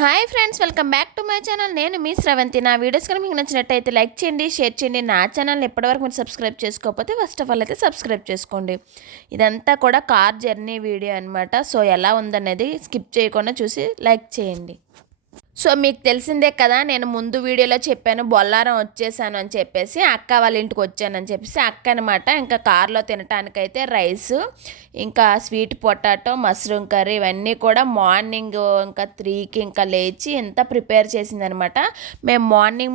Hi friends, welcome back to my channel. నేను మీ శ్రవంతి. నా videos కనుక మీకు నచ్చినట్టయితే లైక్ చేయండి, షేర్ చేయండి. నా ఛానల్ని ఎప్పటివరకు మీరు సబ్స్క్రైబ్ చేసుకోకపోతే ఫస్ట్ ఆఫ్ ఆల్ అయితే సబ్స్క్రైబ్ చేసుకోండి. ఇదంతా కూడా కార్ జర్నీ వీడియో అనమాట. సో ఎలా ఉందనేది స్కిప్ చేయకుండా చూసి లైక్ చేయండి. సో మీకు తెలిసిందే కదా, నేను ముందు వీడియోలో చెప్పాను బొల్లారం వచ్చేసాను అని చెప్పేసి, అక్క వాళ్ళ ఇంటికి వచ్చానని చెప్పేసి. అక్క అనమాట ఇంకా కార్లో తినటానికైతే రైస్, ఇంకా స్వీట్ పొటాటో, మష్రూమ్ కర్రీ ఇవన్నీ కూడా మార్నింగ్ ఇంకా 3కి ఇంకా లేచి ఎంత ప్రిపేర్ చేసిందనమాట. మేము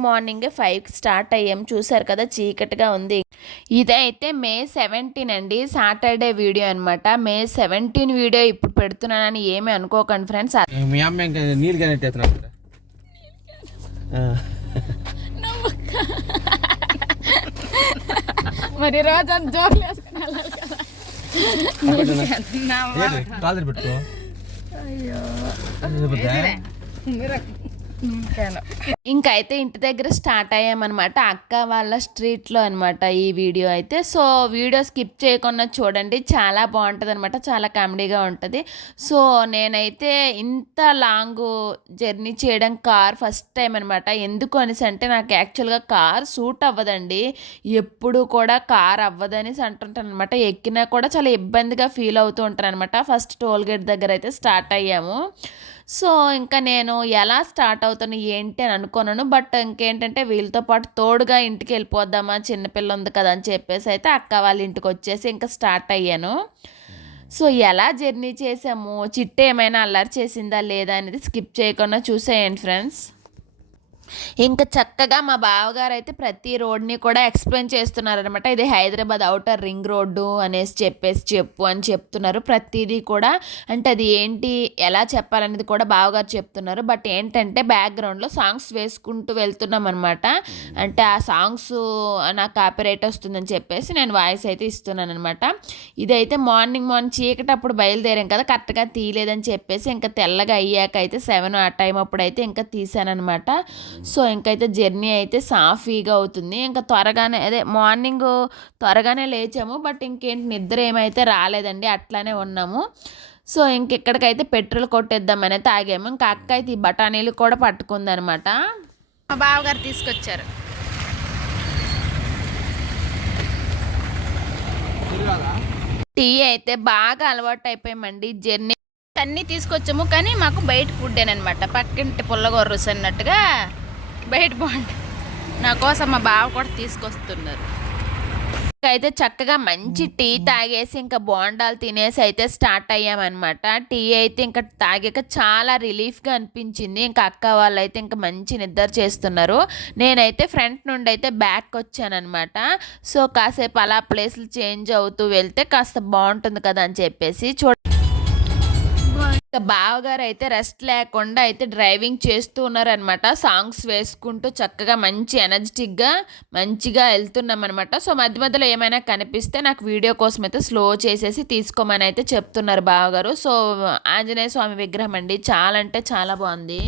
మార్నింగే 5కి స్టార్ట్ అయ్యాము. చూసారు కదా చీకటిగా ఉంది. ఇదైతే మే 17 అండి, సాటర్డే వీడియో అనమాట. మే 17 వీడియో ఇప్పుడు పెడుతున్నానని ఏమీ అనుకోకండి ఫ్రెండ్స్. మరి రోజు జోకులు వేసుకుని వెళ్ళాలి కదా. ఇంకైతే ఇంటి దగ్గర స్టార్ట్ అయ్యామన్నమాట, అక్క వాళ్ళ స్ట్రీట్లో అనమాట ఈ వీడియో అయితే. సో వీడియో స్కిప్ చేయకుండా చూడండి, చాలా బాగుంటుంది అనమాట, చాలా కామెడీగా ఉంటుంది. సో నేనైతే ఇంత లాంగ్ జర్నీ చేయడం కార్ ఫస్ట్ టైం అనమాట. ఎందుకు అనేసి అంటే నాకు యాక్చువల్గా కార్ సూట్ అవ్వదండి, ఎప్పుడు కూడా కార్ అవ్వదనేసి అంటుంటాను అనమాట. ఎక్కినా కూడా చాలా ఇబ్బందిగా ఫీల్ అవుతూ ఉంటాను అనమాట. ఫస్ట్ టోల్ గేట్ దగ్గర అయితే స్టార్ట్ అయ్యాము. సో ఇంకా నేను ఎలా స్టార్ట్ అవుతాను ఏంటి అని అనుకున్నాను. బట్ ఇంకేంటంటే వీళ్ళతో పాటు తోడుగా ఇంటికి వెళ్ళిపోద్దామా, చిన్నపిల్ల ఉంది కదా అని చెప్పేసి అయితే అక్క వాళ్ళ ఇంటికి వచ్చేసి ఇంకా స్టార్ట్ అయ్యాను. సో ఎలా జర్నీ చేసాము, చిట్ట ఏమైనా అల్లరి చేసిందా లేదా అనేది స్కిప్ చేయకుండా చూసేయండి ఫ్రెండ్స్. ఇంకా చక్కగా మా బావగారు అయితే ప్రతి రోడ్ని కూడా ఎక్స్ప్లెయిన్ చేస్తున్నారనమాట. ఇది హైదరాబాద్ అవుటర్ రింగ్ రోడ్డు అనేసి చెప్పు అని చెప్తున్నారు. ప్రతిదీ కూడా అంటే అది ఏంటి ఎలా చెప్పాలనేది కూడా బావగారు చెప్తున్నారు. బట్ ఏంటంటే బ్యాక్గ్రౌండ్లో సాంగ్స్ వేసుకుంటూ వెళ్తున్నాం అనమాట. అంటే ఆ సాంగ్స్ నాకు కాపీరైట్ వస్తుందని చెప్పేసి నేను వాయిస్ అయితే ఇస్తున్నాను అనమాట. ఇదైతే మార్నింగ్ చీకటప్పుడు బయలుదేరాం కదా, కరెక్ట్గా తీయలేదని చెప్పేసి ఇంకా తెల్లగా అయ్యాక అయితే 7 ఆ టైం అప్పుడు అయితే ఇంకా తీసానమాట. సో ఇంకైతే జర్నీ అయితే సాఫీగా అవుతుంది. ఇంకా త్వరగానే మార్నింగ్ త్వరగానే లేచాము. బట్ ఇంకేంటి నిద్ర ఏమైతే రాలేదండి, అట్లానే ఉన్నాము. సో ఇంకెక్కడికైతే పెట్రోల్ కొట్టేద్దామని అయితే ఆగాము. ఇంకా అక్క అయితే ఈ బఠానీలు కూడా పట్టుకుందనమాట. మా బావగారు తీసుకొచ్చారు. టీ అయితే బాగా అలవాటు అయిపోయామండి. జర్నీ అన్నీ తీసుకొచ్చాము, కానీ మాకు బయట ఫుడ్ అనమాట. పక్కింటి పుల్లగొర్రుస్ అన్నట్టుగా బయట బాగుంటుంది. నా కోసం మా బావ కూడా తీసుకొస్తున్నారు. అయితే చక్కగా మంచి టీ తాగేసి ఇంకా బోండాలు తినేసి అయితే స్టార్ట్ అయ్యామన్నమాట. టీ అయితే ఇంకా తాగాక చాలా రిలీఫ్గా అనిపించింది. ఇంకా అక్క వాళ్ళు అయితే ఇంకా మంచి నిద్ర చేస్తున్నారు. నేనైతే ఫ్రంట్ నుండి అయితే బ్యాక్ వచ్చానమాట. సో కాసేపు అలా ప్లేస్లు చేంజ్ అవుతూ వెళ్తే కాస్త బాగుంటుంది కదా అని చెప్పేసి బావగారు అయితే రెస్ట్ లేకుండా అయితే డ్రైవింగ్ చేస్తూ ఉన్నారనమాట. సాంగ్స్ వేసుకుంటూ చక్కగా మంచి ఎనర్జెటిక్గా మంచిగా వెళ్తున్నాం అనమాట. సో మధ్యలో ఏమైనా కనిపిస్తే నాకు వీడియో కోసం అయితే స్లో చేసేసి తీసుకోమని అయితే చెప్తున్నారు బావగారు. సో ఆంజనేయ స్వామి విగ్రహం అండి, చాలా అంటే చాలా బాగుంది.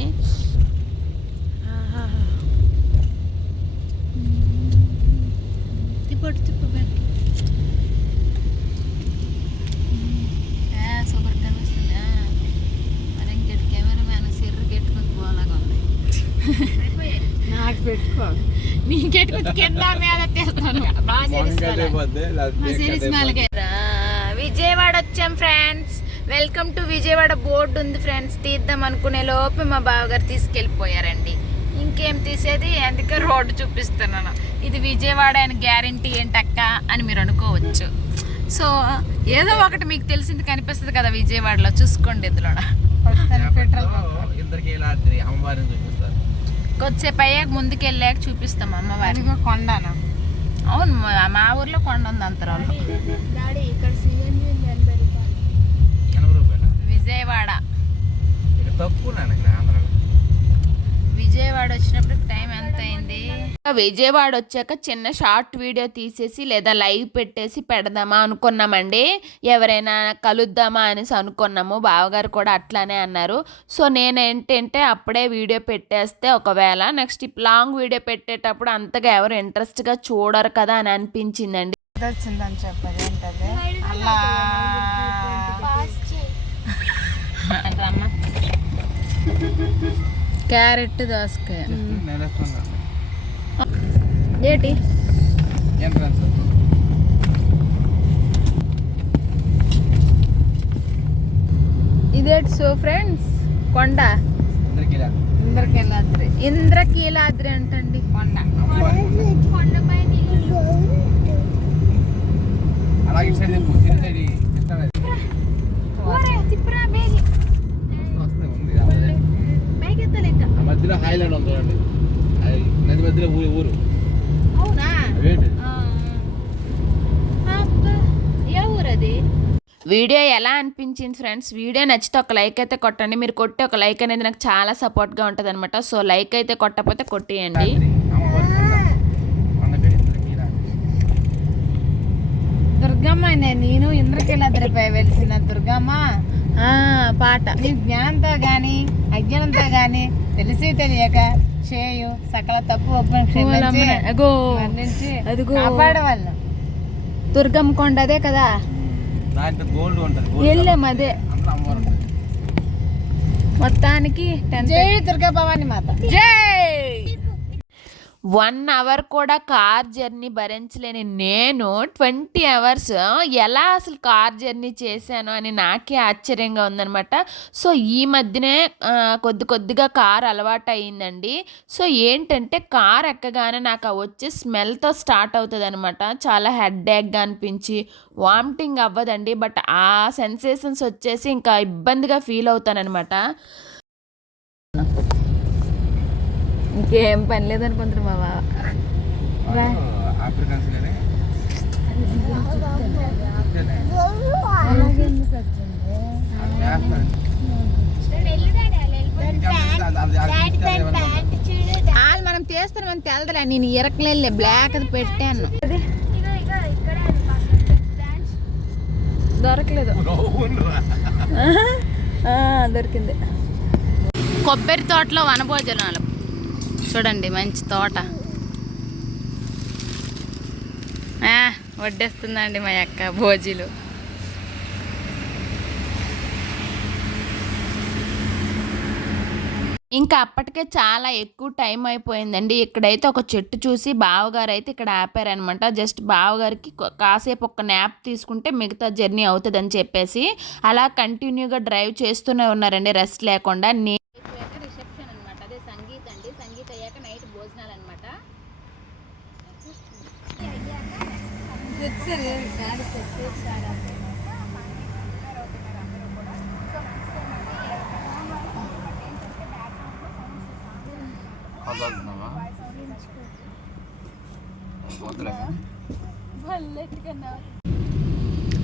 నాకు పెట్టుకో, నీకెట్టుకు కింద మీద తెస్తాను. విజయవాడ వచ్చాం friends. Welcome to Vijayawada board ఉంది ఫ్రెండ్స్. తీద్దాం అనుకునే లోపు మా బావగారు తీసుకెళ్ళిపోయారండి. ఇంకేం తీసేది, అందుకే రోడ్డు చూపిస్తున్నాను. ఇది విజయవాడ అని గ్యారంటీ ఏంటక్క అని మీరు అనుకోవచ్చు. సో ఏదో ఒకటి మీకు తెలిసింది కనిపిస్తుంది కదా విజయవాడలో, చూసుకోండి. ఇందులో కొద్దిసేపు అయ్యాక ముందుకు వెళ్ళాక చూపిస్తాం అమ్మవారి కొండను. అవును, మా ఊర్లో కొండ ఉంది అంతరాలు. విజయవాడ విజయవాడ వచ్చినప్పుడు టైం ఎంత అయింది? విజయవాడ వచ్చాక చిన్న షార్ట్ వీడియో తీసేసి లేదా లైవ్ పెట్టేసి పెడదామా అనుకున్నామండి. ఎవరైనా కలుద్దామా అనేసి అనుకున్నాము. బావగారు కూడా అట్లానే అన్నారు. సో నేనేంటంటే అప్పుడే వీడియో పెట్టేస్తే ఒకవేళ నెక్స్ట్ లాంగ్ వీడియో పెట్టేటప్పుడు అంతగా ఎవరు ఇంట్రెస్ట్గా చూడరు కదా అని అనిపించిందండి. వచ్చిందని చెప్పదు ఏంటది అలా క్యారెట్ దోసకాయ ఏంటి ఇదేంటి సో ఫ్రెండ్స్ కొండ ఇంద్రకీలాద్రి అంటండి కొండ కొండపైన మధ్యలో హైలాండ్ ఉంది చూడండి, నది మధ్యలో ఊరు. అవునా? ఏ ఊరది? వీడియో ఎలా అనిపించింది ఫ్రెండ్స్? వీడియో నచ్చితే ఒక లైక్ అయితే కొట్టండి. మీరు కొట్టే ఒక లైక్ అనేది నాకు చాలా సపోర్ట్గా ఉంటుంది అనమాట. సో లైక్ అయితే కొట్టకపోతే కొట్టేయండి. దుర్గమ్మ నేను ఇంద్రకీలాద్రిపై వెలిసిన దుర్గమ్మ పాట నీ జ్ఞానంతో గాని అజ్ఞానంతో గాని తెలిసి తెలియక చేయు సకల తప్పు కాపాడవాళ్ళు. దుర్గమ్మ కొండ అదే కదా, వెళ్ళాం అదే. మొత్తానికి జై దుర్గా భవాని మాత జై. 1 అవర్ కూడా కార్ జర్నీ భరించలేని నేను 20 అవర్స్ ఎలా అసలు కార్ జర్నీ చేశాను అని నాకే ఆశ్చర్యంగా ఉందనమాట. సో ఈ మధ్యనే కొద్దిగా కార్ అలవాటు అయ్యిందండి. సో ఏంటంటే కార్ ఎక్కగానే నాకు వచ్చే స్మెల్తో స్టార్ట్ అవుతుంది అనమాట. చాలా హెడ్ఏక్గా అనిపించి వామిటింగ్ అవ్వదండి, బట్ ఆ సెన్సేషన్స్ వచ్చేసి ఇంకా ఇబ్బందిగా ఫీల్ అవుతానమాట. ఇంకేం పని లేదనుకుంటారు మా బావ. మనం తీస్తామని తెలదలే, నేను ఇరకలే బ్లాక్ అది పెట్టాను, దొరకలేదు. దొరికింది. కొబ్బరి తోటలో వనభోజనాలు చూడండి, మంచి తోట. వడ్డేస్తుందండి మా అక్క భోజీలు. ఇంకా అప్పటికే చాలా ఎక్కువ టైం అయిపోయిందండి. ఇక్కడైతే ఒక చెట్టు చూసి బావగారు అయితే ఇక్కడ ఆపారనమాట. జస్ట్ బావగారికి కాసేపు ఒక న్యాప్ తీసుకుంటే మిగతా జర్నీ అవుతుందని చెప్పేసి అలా కంటిన్యూగా డ్రైవ్ చేస్తూనే ఉన్నారండి, రెస్ట్ లేకుండా. రిసెప్షన్ అనమాట, అదే సంగీత్ అండి. సంగీత్ అయ్యాక నైట్ భోజనాలు అనమాట.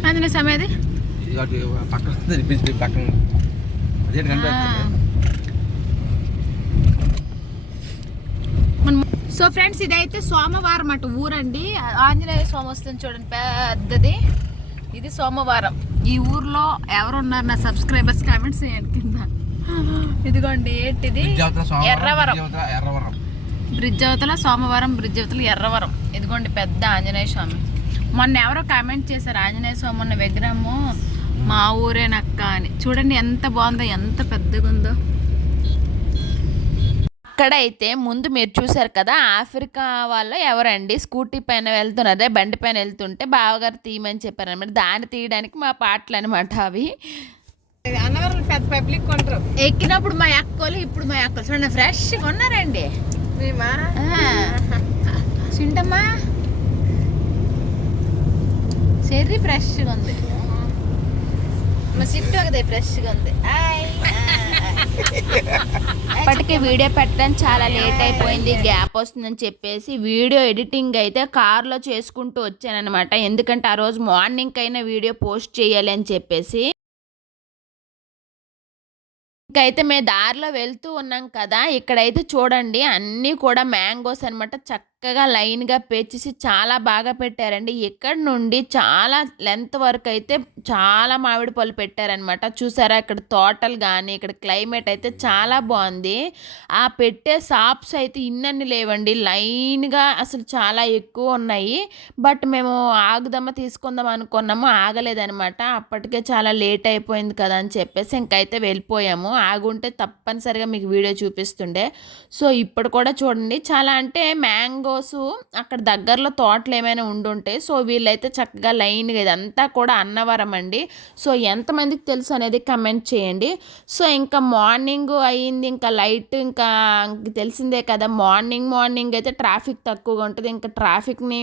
అందులో సమయది సో ఫ్రెండ్స్, ఇదైతే సోమవారం అటు ఊరండి. ఆంజనేయ స్వామి వస్తుంది చూడండి, పెద్దది. ఇది సోమవారం. ఈ ఊర్లో ఎవరున్నారు నా సబ్స్క్రైబర్స్ కామెంట్స్ చేయండి కింద. ఇదిగోండి ఏంటిది, ఎర్రవరం బ్రిడ్జ్ అవతల సోమవారం, బ్రిడ్జ్ అవతల ఎర్రవరం. ఇదిగోండి పెద్ద ఆంజనేయ స్వామి. మొన్న ఎవరో కామెంట్ చేశారు, ఆంజనేయ స్వామి ఉన్న విగ్రహము మా ఊరేనక్క అని. చూడండి ఎంత బాగుందో, ఎంత పెద్దగా ఉందో. అక్కడైతే ముందు మీరు చూసారు కదా, ఆఫ్రికా వాళ్ళు ఎవరండి స్కూటీ పైన వెళ్తున్నారు, అదే బండి పైన వెళ్తుంటే బావగారు తీయమని చెప్పారు అనమాట. దాన్ని తీయడానికి మా పాటలు అనమాట అవి. అన్నవరం పెద్ద పబ్లిక్ కొంటారు. ఎక్కినప్పుడు మా అక్కలు, ఇప్పుడు మా అక్కలు చూడండి ఫ్రెష్గా ఉన్నారండి. చింటమ్మా చెర్రీ ఫ్రెష్గా ఉంది, మా సిట్టు ఒకదే ఫ్రెష్గా ఉంది. అప్పటికే వీడియో పెట్టడం చాలా లేట్ అయిపోయింది, గ్యాప్ వస్తుందని చెప్పేసి వీడియో ఎడిటింగ్ అయితే కార్లో చేసుకుంటూ వచ్చానమాట. ఎందుకంటే ఆ రోజు మార్నింగ్ అయినా వీడియో పోస్ట్ చేయాలి అని చెప్పేసి. ఇంకైతే మేము దారిలో వెళ్తూ ఉన్నాం కదా, ఇక్కడైతే చూడండి అన్నీ కూడా మ్యాంగోస్ అనమాట. చక్కగా చక్కగా లైన్‌గా పేర్చేసి చాలా బాగా పెట్టారండి. ఇక్కడి నుండి చాలా లెంత్ వరకు అయితే చాలా మామిడి పళ్ళు పెట్టారనమాట. చూసారా ఇక్కడ తోటలు గానీ, ఇక్కడ క్లైమేట్ అయితే చాలా బావుంది. ఆ పెట్టే షాప్స్ అయితే ఇన్నన్ని లేవండి. లైన్‌గా అసలు చాలా ఎక్కువున్నాయి. బట్ మేము ఆగుదామా, తీసుకుందాం అనుకున్నాము. ఆగలేదనమాట. అప్పటికే చాలా లేట్ అయిపోయింది కదా అని చెప్పేసి ఇంకైతే వెళ్ళిపోయాము. ఆగుంటే తప్పనిసరిగా మీకు వీడియో చూపిస్తుండే. సో, ఇప్పుడు కూడా చూడండి చాలా అంటే మ్యాంగోసు అక్కడ దగ్గరలో తోటలు ఏమైనా ఉండుంటే సో వీళ్ళైతే చక్కగా లైన్గా ఇదంతా కూడా అన్నవరం అండి. సో ఎంతమందికి తెలుసు అనేది కమెంట్ చేయండి. సో ఇంకా మార్నింగ్ అయ్యింది, ఇంకా లైట్ ఇంకా తెలిసిందే కదా, మార్నింగ్ అయితే ట్రాఫిక్ తక్కువగా ఉంటుంది. ఇంకా ట్రాఫిక్ని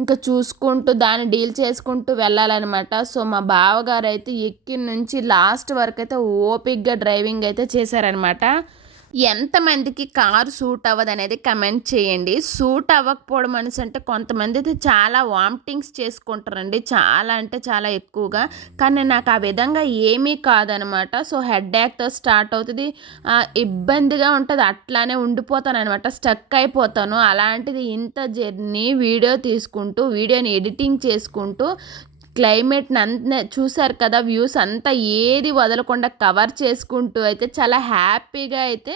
ఇంకా చూసుకుంటూ దాన్ని డీల్ చేసుకుంటూ వెళ్ళాలన్నమాట. సో మా బావగారు అయితే ఎక్కి నుంచి లాస్ట్ వరకు అయితే ఓపిక్గా డ్రైవింగ్ అయితే చేశారనమాట. ఎంతమందికి కారు సూట్ అవ్వదు అనేది కమెంట్ చేయండి. సూట్ అవ్వకపోవడం అనేసి అంటే కొంతమంది అయితే చాలా వామిటింగ్స్ చేసుకుంటారండి, చాలా అంటే చాలా ఎక్కువగా. కానీ నాకు ఆ విధంగా ఏమీ కాదనమాట. సో హెడ్ఏక్తో స్టార్ట్ అవుతుంది, ఇబ్బందిగా ఉంటుంది, అట్లానే ఉండిపోతాను అనమాట, స్టక్ అయిపోతాను. అలాంటిది ఇంత జర్నీ వీడియో తీసుకుంటూ వీడియోని ఎడిటింగ్ చేసుకుంటూ క్లైమేట్ని అంతా చూసారు కదా, వ్యూస్ అంతా ఏది వదలకుండా కవర్ చేసుకుంటూ అయితే చాలా హ్యాపీగా అయితే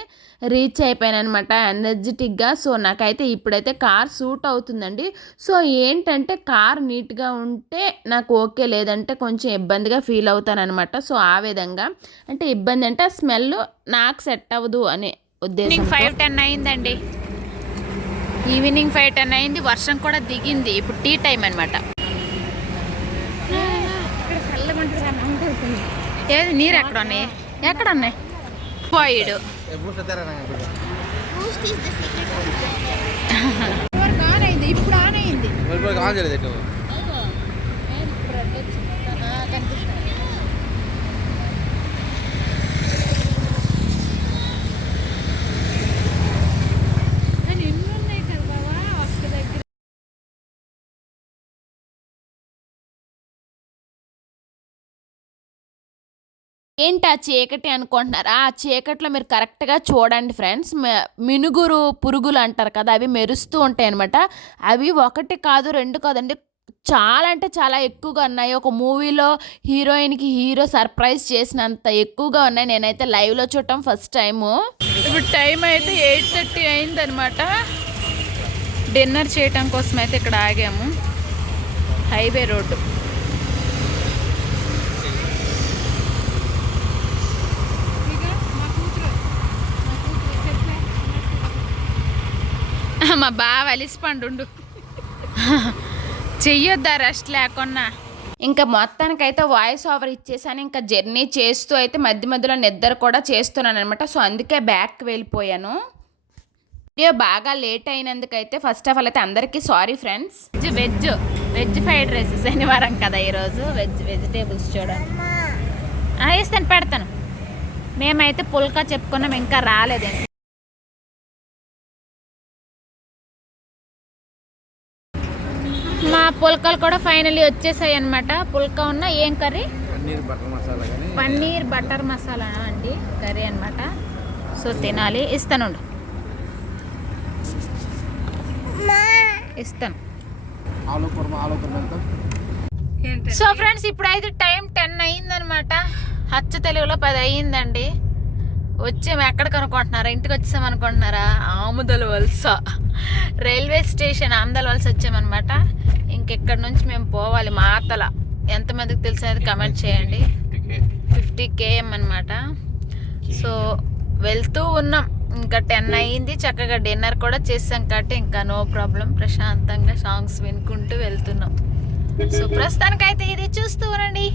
రీచ్ అయిపోయాను అనమాట, ఎనర్జెటిక్గా. సో నాకైతే ఇప్పుడైతే కార్ సూట్ అవుతుందండి. సో ఏంటంటే కార్ నీట్గా ఉంటే నాకు ఓకే, లేదంటే కొంచెం ఇబ్బందిగా ఫీల్ అవుతాను అనమాట. సో ఆ విధంగా అంటే ఇబ్బంది అంటే ఆ స్మెల్ నాకు సెట్ అవ్వదు అనే ఉద్దేశం. 5:10 అయిందండి. ఈవినింగ్ 5:10 అయింది. వర్షం కూడా దిగింది. ఇప్పుడు టీ టైం అనమాట. ఏది నీరు ఎక్కడ ఉన్నాయి పోయిడు ఇప్పుడు ఆన్ అయింది. ఏంటి ఆ చీకటి అనుకుంటున్నారా? ఆ చీకట్లో మీరు కరెక్ట్గా చూడండి ఫ్రెండ్స్, మినుగురు పురుగులు అంటారు కదా, అవి మెరుస్తూ ఉంటాయి అనమాట. అవి ఒకటి కాదు రెండు కాదండి, చాలా అంటే చాలా ఎక్కువగా ఉన్నాయి. ఒక మూవీలో హీరోయిన్కి హీరో సర్ప్రైజ్ చేసినంత ఎక్కువగా ఉన్నాయి. నేనైతే లైవ్లో చూడటం ఫస్ట్ టైము. ఇప్పుడు టైం అయితే 8:30 అయిందనమాట. డిన్నర్ చేయటం కోసం అయితే ఇక్కడ ఆగాము. Highway road. మా బావ అలిసిపండు చెయ్యొద్దా రెస్ట్ లేకున్నా. ఇంకా మొత్తానికైతే వాయిస్ ఓవర్ ఇచ్చేసాను. ఇంకా జర్నీ చేస్తూ అయితే మధ్య మధ్యలో నిద్ర కూడా చేస్తున్నాను అనమాట. సో అందుకే బ్యాక్కి వెళ్ళిపోయాను. వీడియో బాగా లేట్ అయినందుకైతే ఫస్ట్ ఆఫ్ ఆల్ అయితే అందరికీ sorry friends. Veg fried rice, శనివారం కదా ఈరోజు. వెజిటేబుల్స్ చూడండి. ఇస్తాను, పెడతాను. మేమైతే పుల్కా చెప్పుకున్నాం, ఇంకా రాలేదండి. మా పుల్కాలు కూడా ఫైనల్లీ వచ్చేసాయి అనమాట. పుల్కా ఉన్న ఏం కర్రీ, పన్నీర్ బటర్ మసాలా అండి కర్రీ అనమాట. సో తినాలి. ఇస్తాను. సో ఫ్రెండ్స్ ఇప్పుడైతే టైం 10 అయిందనమాట. అచ్చ తెలుగులో 10 అయ్యిందండి. వచ్చాము ఎక్కడికి అనుకుంటున్నారా? ఇంటికి వచ్చాము అనుకుంటున్నారా? ఆముదల వలస రైల్వే స్టేషన్ ఆముదల వలస వచ్చామన్నమాట. ఇంకెక్కడి నుంచి మేము పోవాలి మాతల. ఎంతమందికి తెలిసినది కమెంట్ చేయండి. 50 km అనమాట. సో వెళ్తూ ఉన్నాం. ఇంకా 10 అయ్యింది. చక్కగా డిన్నర్ కూడా చేసాం కాబట్టి ఇంకా నో ప్రాబ్లం, ప్రశాంతంగా సాంగ్స్ వినుకుంటూ వెళ్తున్నాం. సో ప్రస్తుతానికైతే ఇది చూస్తూ ఉండండి.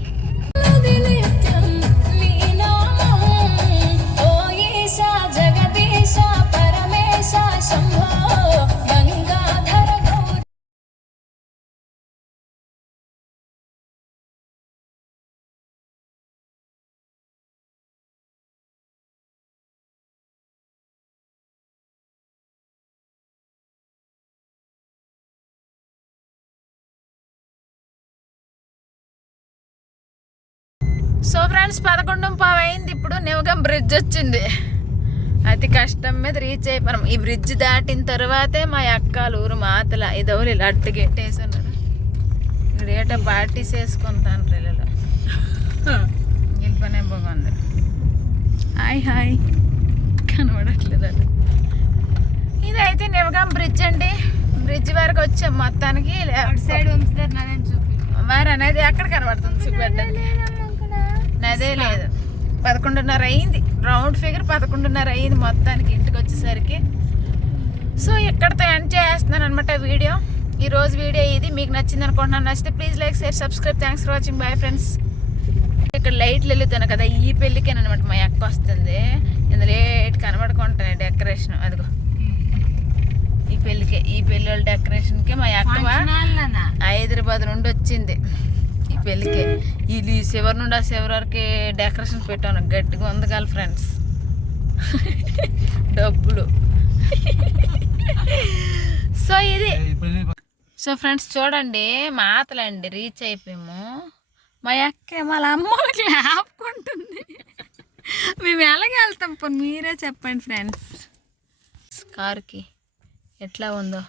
సో ఫ్రెండ్స్ 11:15 అయింది. ఇప్పుడు నివగం బ్రిడ్జ్ వచ్చింది. అతి కష్టం మీద రీచ్ అయిపోయాం. ఈ బ్రిడ్జ్ దాటిన తర్వాతే మా అక్కల ఊరు మాతల ఇదవరు ఇలా అట్టు గెట్టేస్తున్నారు. ఇక్కడ ఏట పార్టీస్ వేసుకుంటాను పిల్లలు. గెలిపనే బాగుంది. హాయ్ హాయ్ కనబడట్లేదు అది. ఇదైతే నివగాం బ్రిడ్జ్ అండి. బ్రిడ్జ్ వరకు వచ్చాం మొత్తానికి. సైడ్ మరి అనేది ఎక్కడ కనబడుతుంది చూపెట్టండి. నదే లేదు. 11:30 అయింది. రౌండ్ ఫిగర్ 11:30 అయింది మొత్తానికి ఇంటికి వచ్చేసరికి. సో ఇక్కడతో ఎండ్ చేస్తున్నాను అనమాట వీడియో. ఈరోజు వీడియో ఇది. మీకు నచ్చింది అనుకుంటున్నాను. నచ్చితే please like share subscribe. Thanks for watching. Bye friends. ఇక్కడ లైట్లు వెళ్తాను కదా, ఈ పెళ్ళికేనమాట మా అక్క వస్తుంది. ఇందులో లేట్ కనబడుకుంటాను డెకరేషన్. అదిగో ఈ పెళ్ళికే, ఈ పెళ్ళి వాళ్ళ డెకరేషన్కే మా అక్క హైదరాబాద్ నుండి వచ్చింది ఈ పెళ్ళికి. ఇది శివరి నుండి ఆ శివరి వరకు డెకరేషన్ పెట్టాను. గట్టిగా ఉంది కదా ఫ్రెండ్స్ డబ్బులు. సో ఇది. సో ఫ్రెండ్స్ చూడండి, మాతలండి రీచ్ అయిపోయాము. మా అక్క వాళ్ళ అమ్మకి ఆపుకుంటుంది. మేము ఎలాగే వెళ్తాం పోనీ మీరే చెప్పండి ఫ్రెండ్స్. కారుకి ఎట్లా ఉందో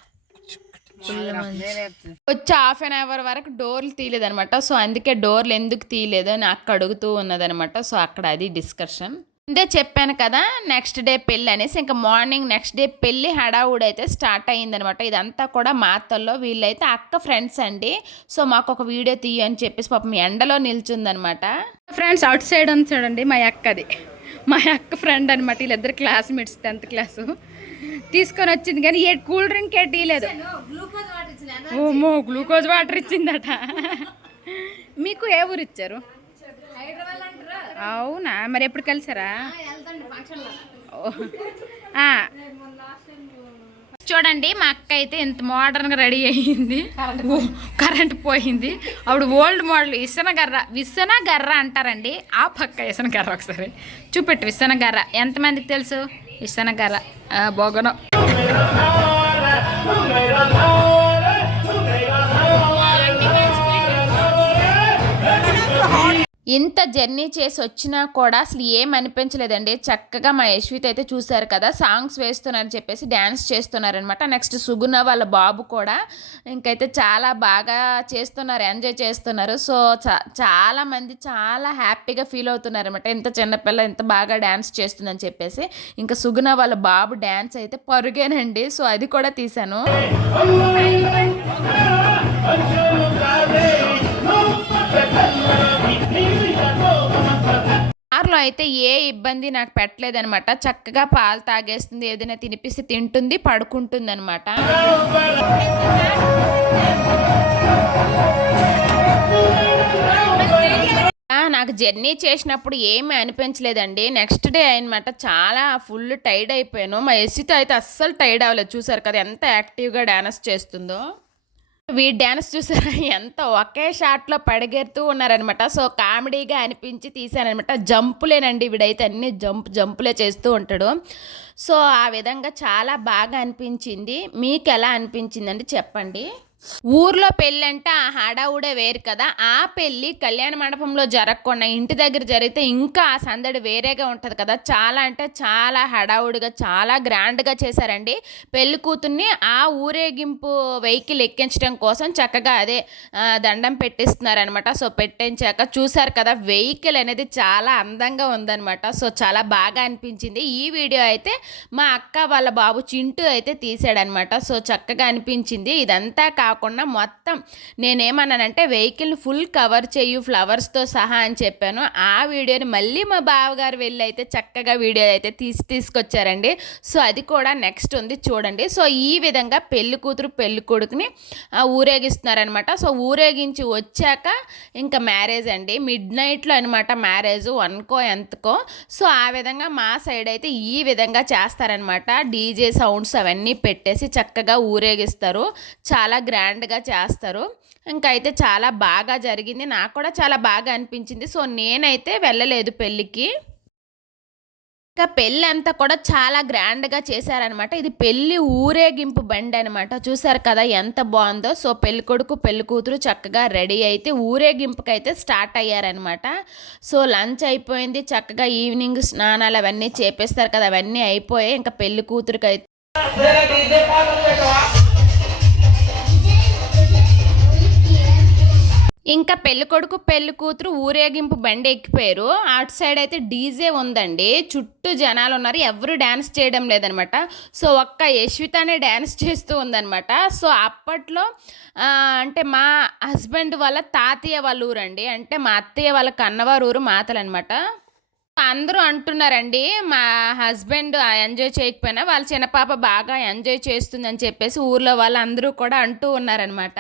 వచ్చి 1/2 అవర్ వరకు డోర్లు తీయలేదనమాట. సో అందుకే డోర్లు ఎందుకు తీయలేదు అని అక్క అడుగుతూ ఉన్నదనమాట. సో అక్కడ అది డిస్కషన్. ముందే చెప్పాను కదా నెక్స్ట్ డే పెళ్ళి అనేసి. ఇంకా మార్నింగ్ నెక్స్ట్ డే పెళ్ళి హడావుడి అయితే స్టార్ట్ అయ్యిందనమాట. ఇదంతా కూడా మాతల్లో. వీళ్ళైతే అక్క ఫ్రెండ్స్ అండి. సో మాకు ఒక వీడియో తీయని చెప్పేసి పాపం ఎండలో నిల్చుందనమాట. ఫ్రెండ్స్ అవుట్ సైడ్ ఉంది చూడండి మా అక్కది. మా అక్క ఫ్రెండ్ అనమాట. వీళ్ళిద్దరు క్లాస్మేట్స్ 10th క్లాసు. తీసుకొని వచ్చింది కానీ ఏ కూల్ డ్రింక్ ఏ టీ లేదు. ఓమో గ్లూకోజ్ వాటర్ ఇచ్చిందట. మీకు ఏ ఊరు ఇచ్చారు? అవునా, మరి ఎప్పుడు కలిసారా? చూడండి మా అక్క అయితే ఇంత మోడర్న్గా రెడీ అయ్యింది. కరెంట్ పోయింది. అప్పుడు ఓల్డ్ మోడల్ విసన గర్ర అంటారండి. ఆ పక్క విసన గర్ర ఒకసారి చూపెట్టు. విసన గర్ర ఎంతమందికి తెలుసు? విసన గర్ర బొగను. ఇంత జర్నీ చేసి వచ్చినా కూడా అసలు ఏం అనిపించలేదండి. చక్కగా మా యశ్విత్ అయితే చూశారు కదా, సాంగ్స్ వేస్తున్నారని చెప్పేసి డ్యాన్స్ చేస్తున్నారనమాట. నెక్స్ట్ సుగుణ వాళ్ళ బాబు కూడా ఇంకైతే చాలా బాగా చేస్తున్నారు, ఎంజాయ్ చేస్తున్నారు. సో చాలా మంది చాలా హ్యాపీగా ఫీల్ అవుతున్నారు అనమాట. ఇంత చిన్నపిల్ల ఇంత బాగా డ్యాన్స్ చేస్తుందని చెప్పేసి. ఇంకా సుగుణ వాళ్ళ బాబు డ్యాన్స్ అయితే పరుగేనండి. సో అది కూడా తీశాను. కార్లో అయితే ఏ ఇబ్బంది నాకు పెట్టలేదనమాట. చక్కగా పాలు తాగేస్తుంది, ఏదైనా తినిపిస్తే తింటుంది, పడుకుంటుంది అనమాట. నాకు జర్నీ చేసినప్పుడు ఏమీ అనిపించలేదండి. నెక్స్ట్ డే అనమాట చాలా ఫుల్ టైర్డ్ అయిపోయాను. మా ఎస్సితో అయితే అస్సలు టైర్డ్ అవ్వలేదు. చూసారు కదా ఎంత యాక్టివ్గా డాన్స్ చేస్తుందో. వీడి డ్యాన్స్ చూసారా ఎంత ఒకే షాట్లో పడిగెడుతూ ఉన్నారనమాట. సో కామెడీగా అనిపించి తీసానమాట. జంపులేనండి వీడైతే, అన్ని జంపులే చేస్తూ ఉంటాడు. సో ఆ విధంగా చాలా బాగా అనిపించింది. మీకు ఎలా అనిపించిందండి చెప్పండి. ఊర్లో పెళ్ళి అంటే ఆ హడావుడే వేరు కదా. ఆ పెళ్ళి కళ్యాణ మండపంలో జరగకుండా ఇంటి దగ్గర జరిగితే ఇంకా ఆ సందడి వేరేగా ఉంటుంది కదా. చాలా అంటే చాలా హడావుడిగా చాలా గ్రాండ్గా చేశారండి. పెళ్లి కూతుర్ని ఆ ఊరేగింపు వెహికల్ ఎక్కించడం కోసం చక్కగా అదే దండం పెట్టిస్తున్నారనమాట. సో పెట్టించాక చూసారు కదా వెహికల్ అనేది చాలా అందంగా ఉందనమాట. సో చాలా బాగా అనిపించింది. ఈ వీడియో అయితే మా అక్క వాళ్ళ బాబు చింటూ అయితే తీసాడనమాట. సో చక్కగా అనిపించింది. ఇదంతా కాకుండా మొత్తం నేనేమన్నానంటే వెహికల్ని ఫుల్ కవర్ చేయు ఫ్లవర్స్తో సహా అని చెప్పాను. ఆ వీడియోని మళ్ళీ మా బావగారు వెళ్ళి అయితే చక్కగా వీడియో అయితే తీసుకొచ్చారండి. సో అది కూడా నెక్స్ట్ ఉంది చూడండి. సో ఈ విధంగా పెళ్లి కూతురు పెళ్లి కొడుకుని ఊరేగిస్తున్నారనమాట. సో ఊరేగించి వచ్చాక ఇంకా మ్యారేజ్ అండి. మిడ్నైట్లో అనమాట మ్యారేజ్, 1కో ఎంతకో. సో ఆ విధంగా మా సైడ్ అయితే ఈ విధంగా చేస్తారనమాట. డీజే సౌండ్స్ అవన్నీ పెట్టేసి చక్కగా ఊరేగిస్తారు. చాలా గ్రాండ్గా చేస్తారు. ఇంకా అయితే చాలా బాగా జరిగింది. నాకు కూడా చాలా బాగా అనిపించింది. సో నేనైతే వెళ్ళలేదు పెళ్ళికి. ఇంకా పెళ్ళి అంతా కూడా చాలా గ్రాండ్గా చేశారనమాట. ఇది పెళ్ళి ఊరేగింపు బండి అనమాట. చూసారు కదా ఎంత బాగుందో. సో పెళ్ళి కొడుకు పెళ్ళి కూతురు చక్కగా రెడీ అయితే ఊరేగింపుకి అయితే స్టార్ట్ అయ్యారనమాట. సో లంచ్ అయిపోయింది, చక్కగా ఈవినింగ్ స్నానాలు అవన్నీ చేపేస్తారు కదా, అవన్నీ అయిపోయాయి. ఇంకా పెళ్ళి కూతురికి అయితే ఇంకా పెళ్లి కొడుకు పెళ్లి కూతురు ఊరేగింపు బండి ఎక్కిపోయారు. అటు సైడ్ అయితే డీజే ఉందండి, చుట్టూ జనాలు ఉన్నారు, ఎవరు డ్యాన్స్ చేయడం లేదనమాట. సో ఒక్క యశ్వితనే డ్యాన్స్ చేస్తూ ఉందనమాట. సో అప్పట్లో అంటే మా హస్బెండ్ వాళ్ళ తాతయ్య వాళ్ళ ఊరండి, అంటే మా అత్తయ్య వాళ్ళ కన్నవారు ఊరు మాతలు అనమాట. అందరూ అంటున్నారండి మా హస్బెండ్ ఎంజాయ్ చేయకపోయినా వాళ్ళ చిన్నపాప బాగా ఎంజాయ్ చేస్తుందని చెప్పేసి ఊర్లో వాళ్ళు అందరూ కూడా అంటూ ఉన్నారనమాట.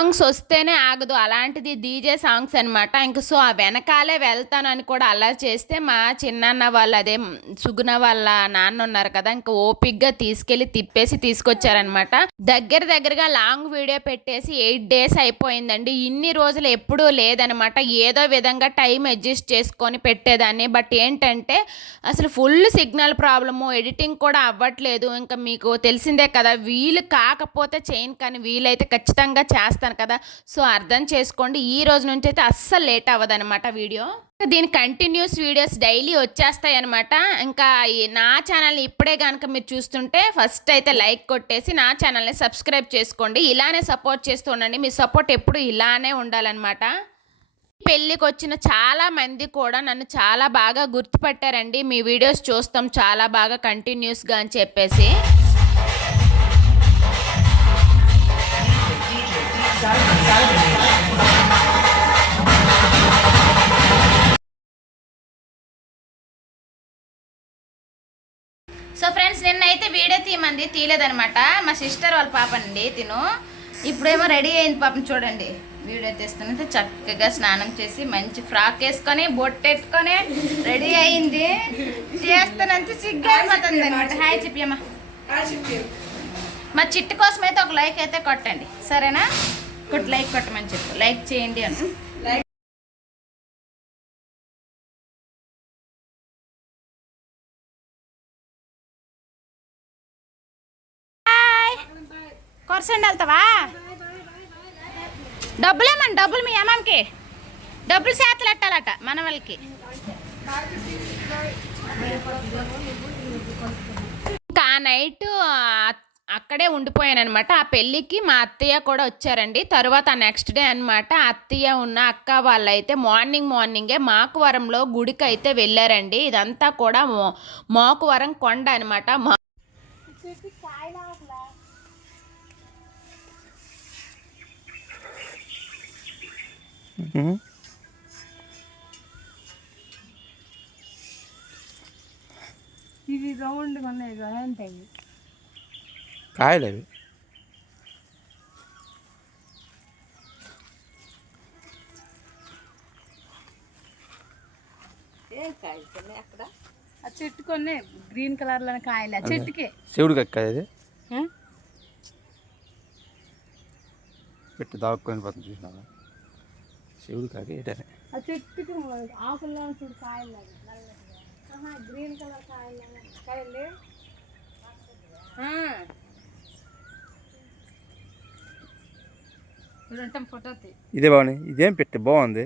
సాంగ్స్ వస్తేనే ఆగదు, అలాంటిది డీజే సాంగ్స్ అనమాట. ఇంక సో ఆ వెనకాలే వెళ్తానని కూడా అలా చేస్తే మా చిన్నాన్న వాళ్ళు, అదే సుగుణ వాళ్ళ నాన్న ఉన్నారు కదా, ఇంకా ఓపిక్గా తీసుకెళ్ళి తిప్పేసి తీసుకొచ్చారనమాట. దగ్గరగా లాంగ్ వీడియో పెట్టేసి 8 days అయిపోయిందండి. ఇన్ని రోజులు ఎప్పుడూ లేదనమాట. ఏదో విధంగా టైం అడ్జస్ట్ చేసుకొని పెట్టేదాన్ని. బట్ ఏంటంటే అసలు ఫుల్ సిగ్నల్ ప్రాబ్లము, ఎడిటింగ్ కూడా అవ్వట్లేదు. ఇంకా మీకు తెలిసిందే కదా, వీలు కాకపోతే చేయను, కానీ వీలైతే ఖచ్చితంగా చేస్తాను కదా. సో అర్థం చేసుకోండి, ఈ రోజు నుంచి అయితే అస్సలు లేట్ అవ్వదనమాట వీడియో. దీని కంటిన్యూస్ వీడియోస్ డైలీ వచ్చేస్తాయి అనమాట. ఇంకా నా ఛానల్ని ఇప్పుడే కనుక మీరు చూస్తుంటే ఫస్ట్ అయితే లైక్ కొట్టేసి నా ఛానల్ని సబ్స్క్రైబ్ చేసుకోండి. ఇలానే సపోర్ట్ చేస్తూ ఉండండి, మీ సపోర్ట్ ఎప్పుడు ఇలానే ఉండాలన్నమాట. పెళ్ళికి వచ్చిన చాలా మంది కూడా నన్ను చాలా బాగా గుర్తుపట్టారండి. మీ వీడియోస్ చూస్తాం చాలా బాగా కంటిన్యూస్గా అని చెప్పేసి. సో ఫ్రెండ్స్, నిన్నైతే వీడియో తీయమంది తీయలేదనమాట. మా సిస్టర్ వాళ్ళ పాప అండి తిను. ఇప్పుడేమో రెడీ అయింది పాపం, చూడండి వీడియో తీస్తున్నది. చక్కగా స్నానం చేసి మంచి ఫ్రాక్ వేసుకొని బొట్టెట్టుకొని రెడీ అయింది. చేస్తానంటే సిగ్గిపోతుంది అనమాట. హాయ్ చెప్పమ్మా. మా చిట్టు కోసం అయితే ఒక లైక్ అయితే కొట్టండి, సరేనా? లైక్ కొట్టమని చెప్పు, లైక్ చేయండి అని. కొరసండి వెళ్తావా? డబ్బులేమని, డబ్బులు మీ అమ్మకి డబ్బులు చేతులు ఎట్టాలట మన వాళ్ళకి. ఇంకా ఆ నైట్ అక్కడే ఉండిపోయాను అనమాట. ఆ పెళ్ళికి మా అత్తయ్య కూడా వచ్చారండి. తర్వాత నెక్స్ట్ డే అనమాట అత్తయ్య ఉన్న అక్క వాళ్ళైతే మార్నింగే మాకువరంలో గుడికి అయితే వెళ్ళారండి. ఇదంతా కూడా మాకువరం కొండ అనమాట. ఇవి రౌండ్గా ఉన్నాయి కదా, ఉంటాయి కాయలు అవి. ఏం కాయలు అక్కడ ఆ చెట్టుకొనే గ్రీన్ కలర్లో కాయలు ఆ చెట్టుకే. శివుడికి ఎక్కది పెట్టి దాక్కొని పోతుంది, చూసినా శివుడు కాకి ఏటనే ఆ చెట్టుకి ఆకుల్లో చూడు కాయలు, గ్రీన్ కలర్ కాయలు. ఫోటో ఇదే బాగుంది. ఇదేం పెట్టి బాగుంది.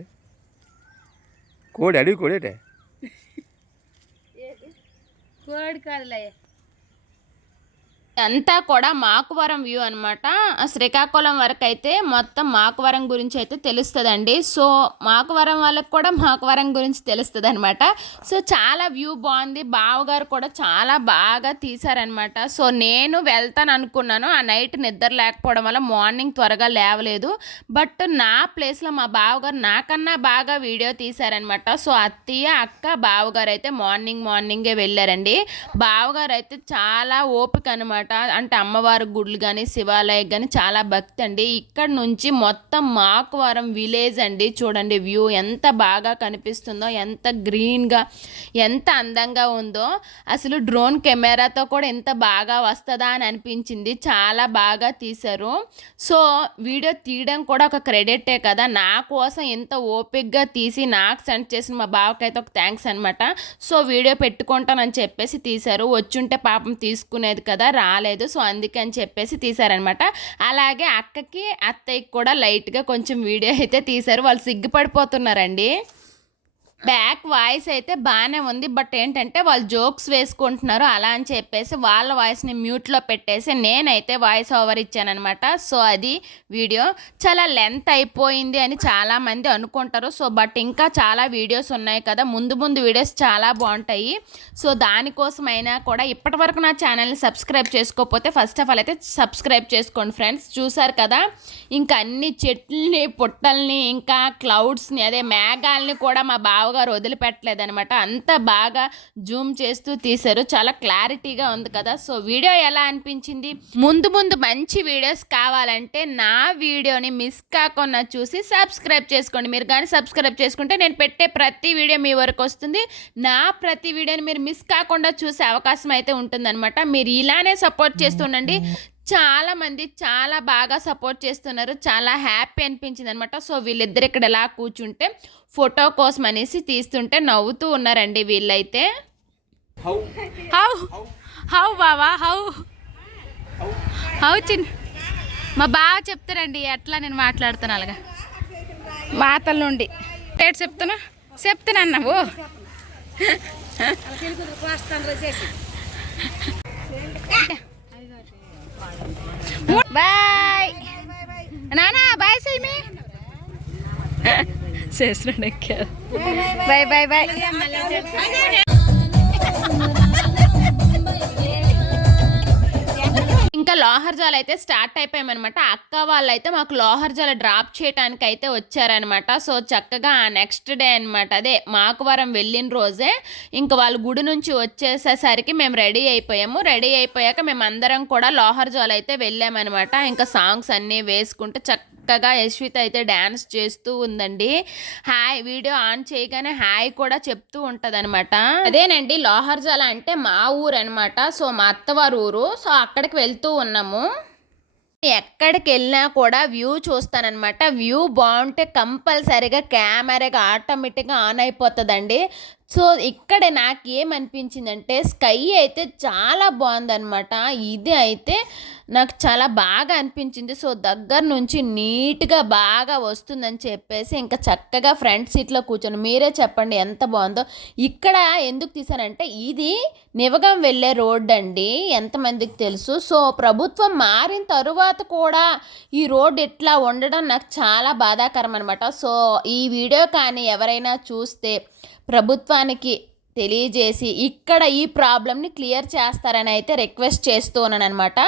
కోడి, అడవి కోడి ఏటే? కోడి కాదులే. అంతా కూడా మాకువరం వ్యూ అనమాట. శ్రీకాకుళం వరకు అయితే మొత్తం మాకువరం గురించి అయితే తెలుస్తుందండి. సో మాకువరం వాళ్ళకి కూడా మాకువరం గురించి తెలుస్తుంది అనమాట. సో చాలా వ్యూ బాగుంది. బావగారు కూడా చాలా బాగా తీశారనమాట. సో నేను వెళ్తాను అనుకున్నాను, ఆ నైట్ నిద్ర లేకపోవడం వల్ల మార్నింగ్ త్వరగా లేవలేదు. బట్ నా ప్లేస్లో మా బావగారు నాకన్నా బాగా వీడియో తీశారనమాట. సో అత్తయ్య అక్క బావగారు అయితే మార్నింగే వెళ్ళారండి. బావగారు అయితే చాలా ఓపిక అనమాట. అనమాట. అంటే అమ్మవారి గుడులు కానీ శివాలయం కానీ చాలా భక్తి అండి. ఇక్కడ నుంచి మొత్తం మాకువరం విలేజ్ అండి. చూడండి వ్యూ ఎంత బాగా కనిపిస్తుందో, ఎంత గ్రీన్గా ఎంత అందంగా ఉందో. అసలు డ్రోన్ కెమెరాతో కూడా ఎంత బాగా వస్తుందా అని అనిపించింది. చాలా బాగా తీశారు. సో వీడియో తీయడం కూడా ఒక క్రెడిటే కదా. నా కోసం ఎంత ఓపిక్గా తీసి నాకు సెండ్ చేసిన మా బావకైతే ఒక థ్యాంక్స్ అనమాట. సో వీడియో పెట్టుకుంటానని చెప్పేసి తీశారు. వచ్చుంటే పాపం తీసుకునేది కదా, రాలేదు. సో అందుకని చెప్పేసి తీశారనమాట. అలాగే అక్కకి అత్తయ్యకి కూడా లైట్గా కొంచెం వీడియో అయితే తీశారు. వాళ్ళు సిగ్గుపడిపోతున్నారండి. బ్యాక్ వాయిస్ అయితే బాగానే ఉంది, బట్ ఏంటంటే వాళ్ళు జోక్స్ వేసుకుంటున్నారు. అలా అని చెప్పేసి వాళ్ళ వాయిస్ని మ్యూట్లో పెట్టేసి నేనైతే వాయిస్ ఓవర్ ఇచ్చానమాట. సో అది వీడియో చాలా లెంత్ అయిపోయింది అని చాలామంది అనుకుంటారు. సో బట్ ఇంకా చాలా వీడియోస్ ఉన్నాయి కదా, ముందు వీడియోస్ చాలా బాగుంటాయి. సో దానికోసమైనా కూడా ఇప్పటి వరకు నా ఛానల్ని సబ్స్క్రైబ్ చేసుకోకపోతే ఫస్ట్ ఆఫ్ ఆల్ అయితే సబ్స్క్రైబ్ చేసుకోండి ఫ్రెండ్స్. చూసారు కదా, ఇంకా అన్ని చెట్లని పుట్టల్ని ఇంకా క్లౌడ్స్ని అదే మేఘాలని కూడా మా బావ గారు వదిలిపెట్టలేదనమాట. అంత బాగా జూమ్ చేస్తూ తీశారు. చాలా క్లారిటీగా ఉంది కదా. సో వీడియో ఎలా అనిపించింది? ముందు మంచి వీడియోస్ కావాలంటే నా వీడియోని మిస్ కాకుండా చూసి సబ్స్క్రైబ్ చేసుకోండి. మీరు కానీ సబ్స్క్రైబ్ చేసుకుంటే నేను పెట్టే ప్రతి వీడియో మీ వరకు వస్తుంది. నా ప్రతి వీడియోని మీరు మిస్ కాకుండా చూసే అవకాశం అయితే ఉంటుందన్నమాట. మీరు ఇలానే సపోర్ట్ చేస్తుండండి. చాలామంది చాలా బాగా సపోర్ట్ చేస్తున్నారు. చాలా హ్యాపీ అనిపించింది అనమాట. సో వీళ్ళిద్దరు ఇక్కడ ఎలా కూర్చుంటే ఫోటో కోసం అనేసి తీస్తుంటే నవ్వుతూ ఉన్నారండి వీళ్ళైతే. హౌ బావా హౌ చిన్న మా బావ చెప్తారండి ఎట్లా నేను మాట్లాడుతాను అలాగా మాతల నుండి రేట్ చెప్తాను అన్నావు. బాయ్ నానా, బాయ్ సైమి చేస్తున్నాడు. Bye bye bye. ఇంకా లోహర్జాలు అయితే స్టార్ట్ అయిపోయామన్నమాట. అక్క వాళ్ళు అయితే మాకు లోహర్జాలు డ్రాప్ చేయడానికి అయితే వచ్చారనమాట. సో చక్కగా నెక్స్ట్ డే అనమాట, అదే మాకువరం వెళ్ళిన రోజే ఇంకా వాళ్ళు గుడి నుంచి వచ్చేసేసరికి మేము రెడీ అయిపోయాము. రెడీ అయిపోయాక మేము అందరం కూడా లోహర్జాలు అయితే వెళ్ళామన్నమాట. ఇంకా సాంగ్స్ అన్నీ వేసుకుంటూ చక్కగా యశ్విత అయితే డ్యాన్స్ చేస్తూ ఉందండి. హాయ్ వీడియో ఆన్ చేయగానే హాయ్ కూడా చెప్తూ ఉంటుంది అనమాట. అదేనండి లోహర్జాల అంటే మా ఊరు అనమాట. సో మా అత్తవారు ఊరు. సో అక్కడికి వెళ్తూ ఉన్నాము. ఎక్కడికి వెళ్ళినా కూడా వ్యూ చూస్తానన్నమాట. వ్యూ బాగుంటే కంపల్సరీగా కెమెరాగా ఆటోమేటిక్గా ఆన్ అయిపోతుందండి. సో ఇక్కడ నాకు ఏమనిపించిందంటే స్కై అయితే చాలా బాగుందన్నమాట. ఇది అయితే నాకు చాలా బాగా అనిపించింది. సో దగ్గర నుంచి నీట్గా బాగా వస్తుందని చెప్పేసి ఇంకా చక్కగా ఫ్రంట్ సీట్లో కూర్చొని మీరే చెప్పండి ఎంత బాగుందో. ఇక్కడ ఎందుకు తీసానంటే ఇది నివగం వెళ్ళే రోడ్ అండి, ఎంతమందికి తెలుసు. సో ప్రభుత్వం మారిన తరువాత కూడా ఈ రోడ్ ఇట్లా ఉండడం నాకు చాలా బాధాకరం అనమాట. సో ఈ వీడియో కానీ ఎవరైనా చూస్తే ప్రభుత్వానికి తెలియజేసి ఇక్కడ ఈ ప్రాబ్లమ్ని క్లియర్ చేస్తారని అయితే రిక్వెస్ట్ చేస్తూ ఉన్నాను అనమాట.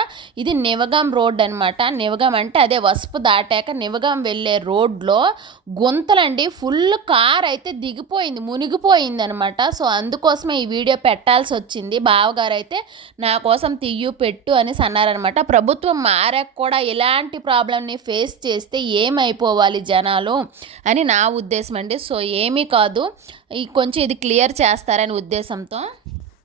ఇది నివగం రోడ్ అనమాట. నివగం అంటే అదే వసుపు దాటాక నివగం వెళ్ళే రోడ్లో గుంతలండి. ఫుల్ కార్ అయితే దిగిపోయింది, మునిగిపోయింది అనమాట. సో అందుకోసమే ఈ వీడియో పెట్టాల్సి వచ్చింది. బావగారు అయితే నా కోసం తీయు పెట్టు అనేసి అన్నారనమాట. ప్రభుత్వం మారాక కూడా ఇలాంటి ప్రాబ్లమ్ని ఫేస్ చేస్తే ఏమైపోవాలి జనాలు అని నా ఉద్దేశం అండి. సో ఏమీ కాదు, కొంచెం ఇది క్లియర్ చేస్తారని ఉద్దేశంతో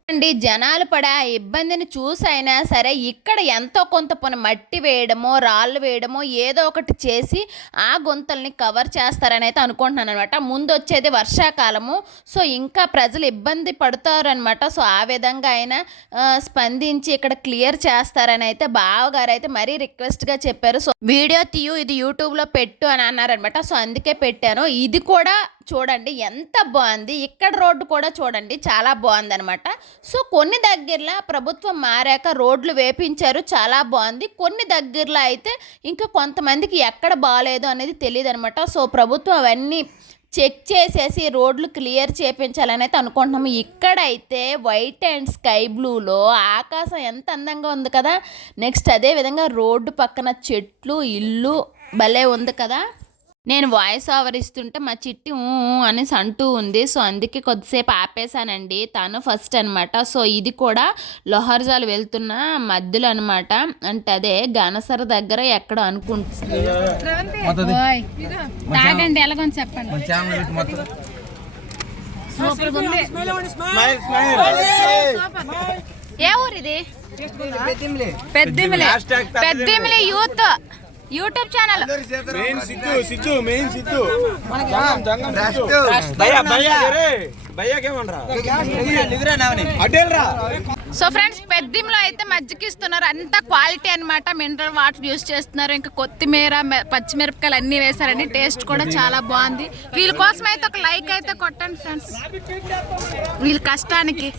అండి. జనాలు పడే ఆ ఇబ్బందిని చూసైనా సరే ఇక్కడ ఎంతో కొంత మట్టి వేయడమో రాళ్ళు వేయడమో ఏదో ఒకటి చేసి ఆ గుంతల్ని కవర్ చేస్తారని అయితే అనుకుంటున్నాను అనమాట. ముందు వచ్చేది వర్షాకాలము. సో ఇంకా ప్రజలు ఇబ్బంది పడతారనమాట. సో ఆ విధంగా అయినా స్పందించి ఇక్కడ క్లియర్ చేస్తారని అయితే బావగారు అయితే మరీ రిక్వెస్ట్గా చెప్పారు. సో వీడియో తీయు ఇది యూట్యూబ్లో పెట్టు అని అన్నారనమాట. సో అందుకే పెట్టాను. ఇది కూడా చూడండి ఎంత బాగుంది. ఇక్కడ రోడ్డు కూడా చూడండి చాలా బాగుంది అనమాట. సో కొన్ని దగ్గరలో ప్రభుత్వం మారాక రోడ్లు వేపించారు, చాలా బాగుంది. కొన్ని దగ్గరలో అయితే ఇంకా కొంతమందికి ఎక్కడ బాగాలేదు అనేది తెలియదు అనమాట. సో ప్రభుత్వం అవన్నీ చెక్ చేసేసి రోడ్లు క్లియర్ చేయించాలని అయితే అనుకుంటున్నాము. ఇక్కడైతే వైట్ అండ్ స్కై బ్లూలో ఆకాశం ఎంత అందంగా ఉంది కదా. నెక్స్ట్ అదే విధంగా రోడ్డు పక్కన చెట్లు, ఇల్లు భలే ఉంది కదా. నేను వాయిస్ ఓవర్ ఇస్తుంటే మా చిట్టి ఊ ఊ అనేసి అంటూ ఉంది. సో అందుకే కొద్దిసేపు ఆపేసానండి. తను ఫస్ట్ అనమాట. సో ఇది కూడా లొహర్జాలు వెళ్తున్న మధ్యలో అనమాట. అంటే అదే గనసర దగ్గర ఎక్కడో అనుకుంటున్నాను. ఓయ్, తాగండి ఎలాగని చెప్పండి. సూపర్ ఉంది. ఏ ఊరు ఇది? Peddimili youth YouTube channel. So friends, పెద్దింలో అయితే మజ్జిగ ఇస్తున్నారు. అంతా క్వాలిటీ అన్నమాట. మినరల్ వాటర్ యూస్ చేస్తున్నారు. ఇంకా కొత్తిమీర, పచ్చిమిరపకాయలు అన్నీ వేశారండి. టేస్ట్ కూడా చాలా బాగుంది. వీళ్ళ కోసం అయితే ఒక లైక్ అయితే కొట్టండి ఫ్రెండ్స్, వీళ్ళ కష్టానికి.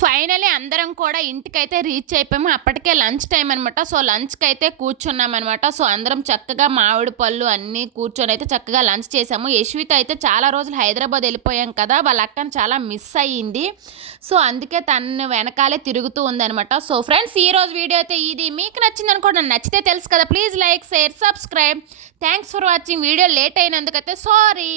ఫైనలీ అందరం కూడా ఇంటికైతే రీచ్ అయిపోయాము. అప్పటికే లంచ్ టైం అనమాట. సో లంచ్కి అయితే కూర్చున్నాం అనమాట. సో అందరం చక్కగా మామిడి పళ్ళు అన్నీ కూర్చొని అయితే చక్కగా లంచ్ చేసాము. యశ్విత అయితే చాలా రోజులు హైదరాబాద్ వెళ్ళిపోయాం కదా, వాళ్ళ అక్కని చాలా మిస్ అయ్యింది. సో అందుకే తను వెనకాలే తిరుగుతూ ఉందనమాట. సో ఫ్రెండ్స్, ఈరోజు వీడియో అయితే ఇది. మీకు నచ్చింది అనుకోండి. నచ్చితే తెలుసు కదా, please like, share, subscribe. Thanks for watching. Video late అయినందుకైతే సారీ.